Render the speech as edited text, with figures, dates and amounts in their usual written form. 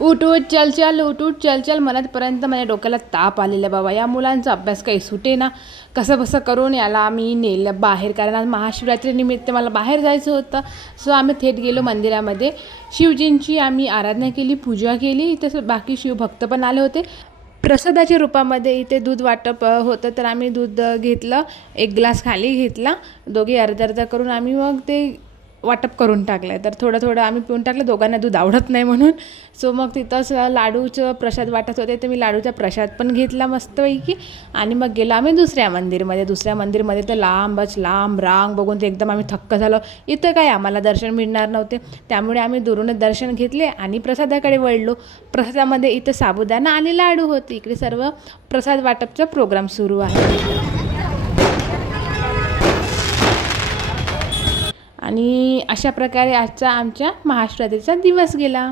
उठ उठ चल चल उठ उठ चल चल म्हणतपर्यंत माझ्या डोक्याला ताप आलेला बाबा. या मुलांचा अभ्यास काही सुटे ना. कसं बसं करून याला आम्ही नेलं बाहेर, कारण आज महाशिवरात्रीनिमित्त मला बाहेर जायचं होतं. सो आम्ही थेट गेलो मंदिरामध्ये. शिवजींची आम्ही आराधना केली, पूजा केली. तसं बाकी शिवभक्त पण आले होते. प्रसादाच्या रूपामध्ये इथे दूध वाटप होतं, तर आम्ही दूध घेतलं, एक ग्लास खाली घेतला. दोघे अर्धा अर्धा करून आम्ही मग ते वाटप करून टाकलं. तर थोडं थोडं आम्ही पिऊन टाकलं, दोघांना दूध आवडत नाही म्हणून. सो मग तिथंच लाडूचं प्रसाद वाटत होते, तर मी लाडूचा प्रसाद पण घेतला मस्तपैकी. आणि मग गेलो आम्ही दुसऱ्या मंदिरमध्ये. तर लांब रांग बघून ते एकदम आम्ही थक्क झालो. इथं काय आम्हाला दर्शन मिळणार नव्हते, त्यामुळे आम्ही दुरूनच दर्शन घेतले आणि प्रसादाकडे वळलो. प्रसादामध्ये इथं साबुदाणा आणि लाडू होते. इकडे सर्व प्रसाद वाटपचा प्रोग्राम सुरू आहे. आणि अशा प्रकारे आजचा आमच्या महाशिवरात्रीचा दिवस गेला.